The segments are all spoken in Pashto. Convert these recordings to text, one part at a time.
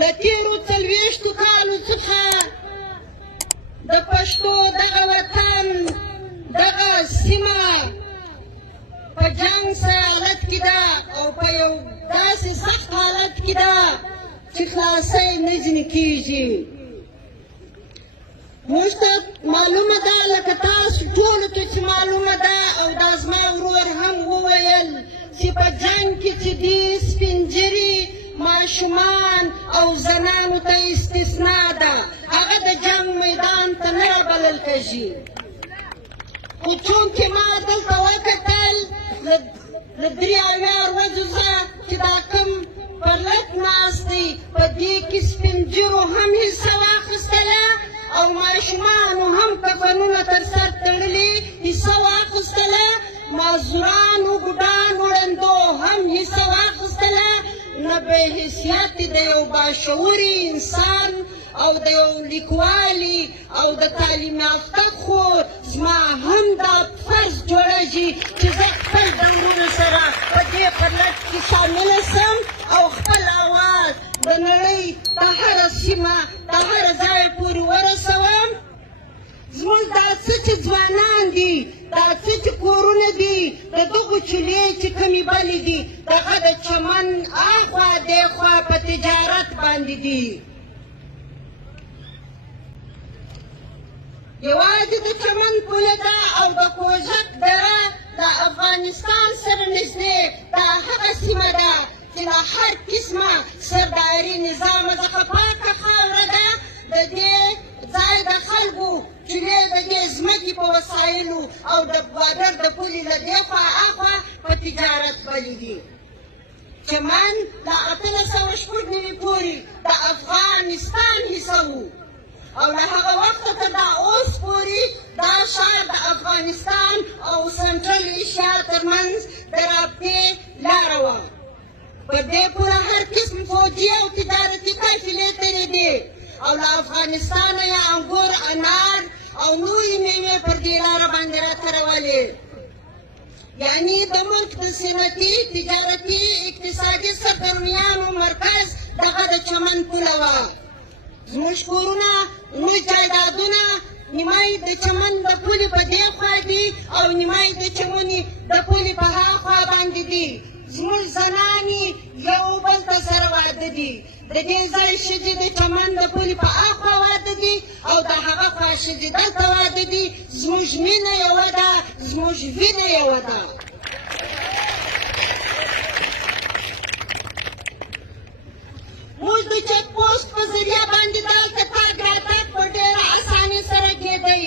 له تېرو 40 کالو څخه د پښتو دغه وطن دغه سیمه په جنګ حالت کې ده او په یو داسې سخت حالت کې ده چې خلاصی نه ځینې کېږي. موږ ته معلومه ده لکه تاسو ټولو ته چې معلومه ده او دا زما ورور هم وویل چې په جنګ کې چې دي سپین ږیري ماشومان او زنانو ته استثنا ده هغه د جنګ میدان ته نه رابلل کېږي. خو چونکې ما دلته وکتل له 3 اویا ورځو څخه چې دا کوم پرلط ناست دی په دې کې سپین ږیرو هم حصه واخیستله او ماشومانو هم کفنونه تر سر تړلي حصه واخیستله، مازورانو بوډانو ړندو هم حصه واخیستله. نه بې حیثیت د یو باشعوري انسان او د یو لیکوالي او د تعلیم یافته خور زما هم دا فرض جوړېږي چې زه خپل د وروڼو سره په دې پرلط کې شامله شم او خپل اواز د نړۍ په هره سیمه په هر ځای پورې ورسوم. زموږ دا څه چې ځوانان دي، دا څه چې کورونه دي، د دغو چولې چې کومې بلې دي، دغه د چمن اخوا دېخوا په تجارت باندې دي. یوازې د چمن پوله ده او د کوژک دره د افغانستان سره نږدې دا هغه سیمه ده چې له هر قسمه سرداري نظام څخه پاکه خاوره ده. د دې ځای د خلکو چولې د دې ځمکې په وسایلو او د بادر د پولې له دېخوا اخوا په تجارت بلې دي. چمن له 1896 پورې د افغانستان حصه و او له هغه وخته تر دا اوس پورې دا ښار د افغانستان او سنټرل ایشیا ترمنځ د رابطې لاره وه. په دې پوره هر قسم فوجي او تجارتي قافلې تېرېدې او له افغانستانه یې انګور، انار او نورې مېوې پر دې لاره باندې راتېرولې. یعنې د ملک د صنعتي، تجارتي، اقتصادي سرګرمیانو مرکز دغه د چمن پوله وه. زموږ کورونه، زموږ جایدادونه نیمه یې د چمن د پولې په دې خوا دي او نیمه یې د چمنې د پولې په هغه خوا باندې دي. زموږ زنانې یو بل ته سره واده دي. د دې ځای ښځې د چمن د پولې په اخوا واده دي او د هغه خوا ښځې دلته واده دي. زموږ مینه یوه ده، زموږ وینه یوه ده. موږ د چک پوسټ په ذریعه باندې دلته تګ راتګ په ډېره اسانۍ سره کېدی.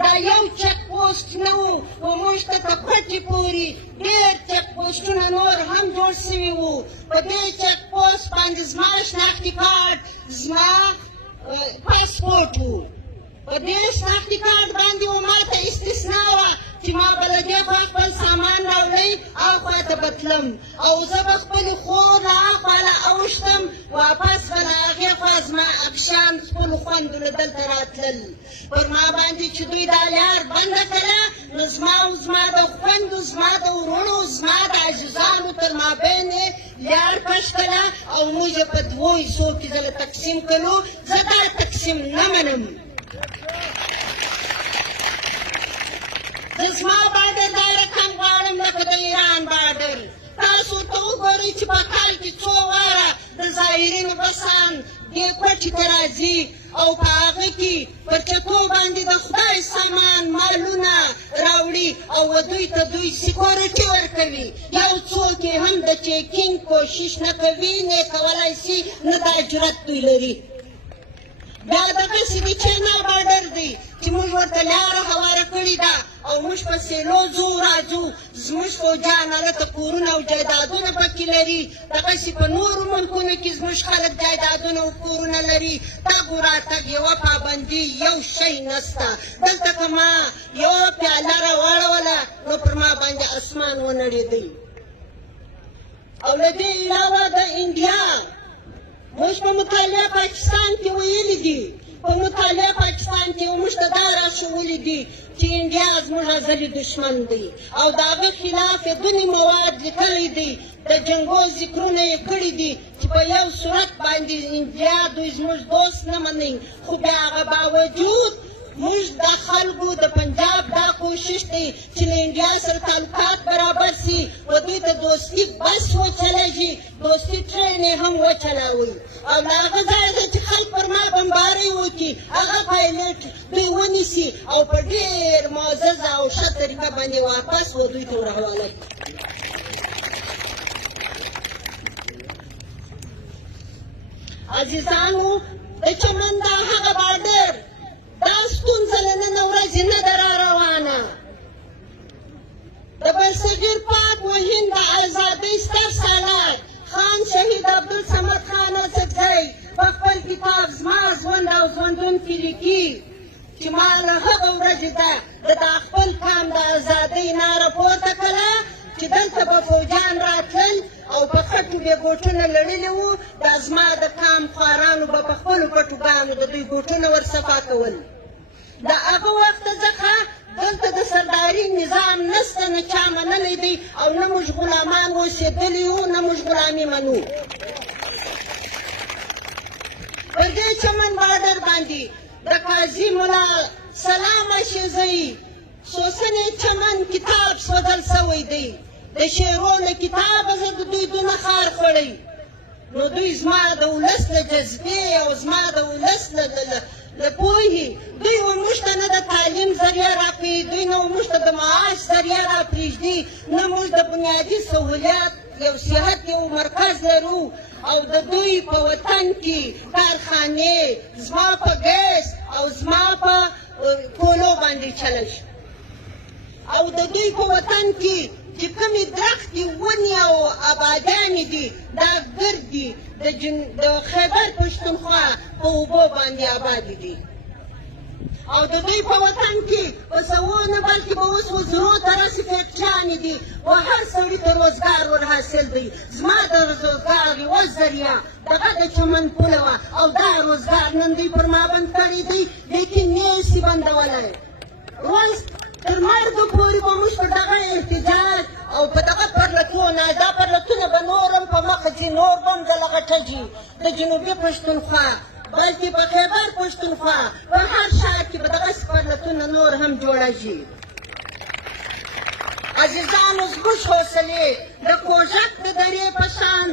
دا یو چک پوسټ نه و، خو موږ ته تر پټې پورې ډېر چک پوسټونه نور هم جوړ سوي وو. په دې چک پوسټ باندې زما شناختي کارت، زما پاسپورټ و. په دې شناختي کارت باندې و ماته استثنا وه چې ما به له دې خوا خپل سامان راوړی اخوا ته به تلم او زه به خپلې خور له اخوا له اوښتم، واپس به له هغې خوا زما افشان خپلو خویندو له دلته راتلل. پر ما باندې چې دوی دا لار بنده کړه، نو زما او زما د خویندو، زما د وروڼو، زما د عزیزانو تر مابین یې لار کش کړه او موږ یې په 2 حصو کې ځله تقسیم کړو. زه دا تقسیم نه منم. زما بارډر دا رقم غواړم لکه د ایران بارډر. تاسو ورته وګورئ چې په کال کې څو واره د زایرین بسان دې کوټې ته راځي او په هغه کې پر چتو باندې د خدای سامان مالونه راوړي او دوی ته دوی سیکورټي ورکوي. یو څوک یې هم د چیکینګ کوشش نه کوي، نه یې کولی شي، نه دا جرأت دوی لري. بیا دغسې د چینل بارډر دی چې موږ ورته لاره هواره کړې ده او موږ په سیلو ځو راځو. زموږ فوجیان هلته کورونه او جایدادونه پکې لري. دغسې په نورو ملکونو کې زموږ خلک جایدادونه او کورونه لري. تګ و راتګ یوه پابندي یو شی نسته. دلته که ما یوه پیاله راواړوله نو پر ما باندې اسمان ونړېدی. او له دې علاوه د انډیا موږ په مطالعه پاکستان کې ویلي دي، په مطالعه پاکستان کې موږ ته دا راښوولي دي چې انډیا زموږ ازلي دشمن دی او د هغه خلاف یې دونې مواد لیکلی دی د جنګو ذکرونه یې کړي دي چې په یو صورت باندې انډیا دوی زموږ دوست نه مني خو بیا هغه باوجود موږ د خلکو د پنجاب دا کوشش دی چې له انډیا سره تعلقات برابر سي و دوی ته دوستي بس وچلېږي دوستي ټرین یې هم وچلاوي او له هغه ځایه ده چې خلک پر ما بمبارۍ وکړي هغه پایلټ دوی ونیسي او په ډېر معززه او ښه طریقه باندې واپس و دوی ته ورحواله کړي. عزیزانو د چمن دا هغه بارډر دا ستونزه له نن ورځې نه ده را روانه د برصغیر پاک و هند د ازادۍ ستر سالار خان شهید عبدالصمد خان اڅکزی په خپل کتاب زما ژوند او ژوندون کې لیکي چې ما له هغه ورځې ده د دا خپل قام د ازادۍ ناره پورته کړه چې دلته به فوجان راتلل او په خټو به ګوټونه لړلي وو دا زما د قام خوارانو به په خپلو پټوګانو د دوی ګوټونه ورصفا کول. د هغه وخته څخه دلته د سرداري نظام نسته نه چا منلی دی او نه موږ غلامان اوسېدلي یو نه موږ غلامي منو. پر دې چمن بارډر باندې د قاضي ملا سلام اشیزی سوسنې چمن کتاب سوځل سوی دی د شعرو له کتابه زه د دوی دونه خار خوړی نو دوی زما د ولس له جذبې او زما د ولس له پوهې دوی و موږ ته نه د تعلیم ذریعه راکوي دوی نه و موږ ته د معاش ذریعه راپرېږدي نه موږ د بنیادي سهولیات یو صحت یو مرکز لرو او د دوی په وطن کې کارخانې زما په ګیس او زما په کولو باندې چلل شي او د دوی په وطن کې چې کومې درختې ونې او آبادیانې دي دا ګرد دي د خیبر پښتونخوا په اوبو باندې آبادې دي او د دوی په وطن کې په سوو نه بلکې به اوس وزرو ته رسې فیکټریانې دي و هر سړي ته روزګار ورحاصل دی زما د روزګار یوه ذریعه دغه د چمن پوله وه او دا روزګار نن دوی پر ما بند کړی دی لیکن نه یې سي بندولی روز تر مرګه پورې به موږ په دغه احتجاج او په دغه پرلتونه دا پرلتونه به نور هم په مخه ځي نور به هم د لغټه ځي د جنوبي پښتونخوا بلکې په خیبر پښتونخوا په هر ښار کې به دغسې پرلتونه نور هم جوړېږي. عزیزانو زموږ حوصلې د کوژک د درې په شان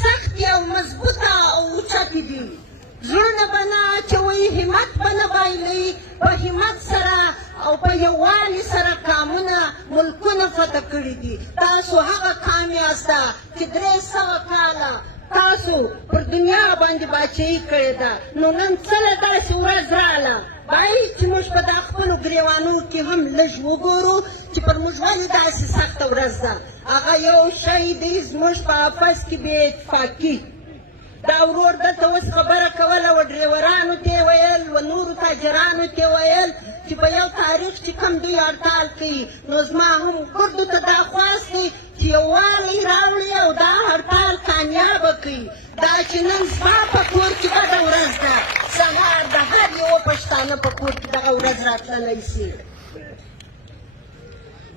سختې او مضبوطه او اوچتې دي زړونه به نه اچوئ همت به نه بایلئ په همت سره او په یووالي سره قامونه ملکونه فتح کړي دي تاسو هغه قام یاسته چې 300 کاله تاسو پر دنیا باندې باچهي کړې ده نو نن څه له داسې ورځ راغله باید چې موږ په دا خپلو ګریوانو کې هم لږ وګورو چې پر موږ ولې داسې سخته ورځ ده هغه یو شی دی زموږ په آفس کې بې اتفاقي دا ورور دلته اوس خبره کوله و ډریورانو ته یې ویل و نورو تاجرانو ته یې ویل چې په یو تاریخ چې کوم دوی هړتال کوي نو زما هم ګردو ته دا خواست دی چې یووالی راوړي او دا هړتال کامیابه کړي دا چې نن زما په کور کې بده ورځ ده سهار د هر یوه پښتانه په کور کې دغه ورځ راتللی سي.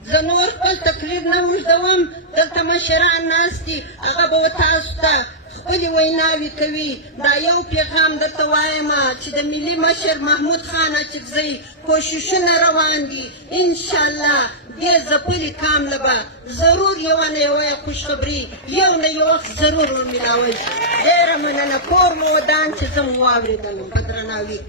زه نور خپل تقریر نه اوږدوم دلته مشران ناست دي هغه به تاسو ته خپلې ویناوې کوي دا یو پیغام درته وایم چې د ملي مشر محمود خان اڅکزی کوششونه روان دي انشاءالله دې ځپلي قام له به ضرور یوه نه یوه خوشخبري یو نه یو وخت ضرور ورمیلاوی شي. ډېره مننه کور مو ودان چې زه مو واورېدلم په درناوي.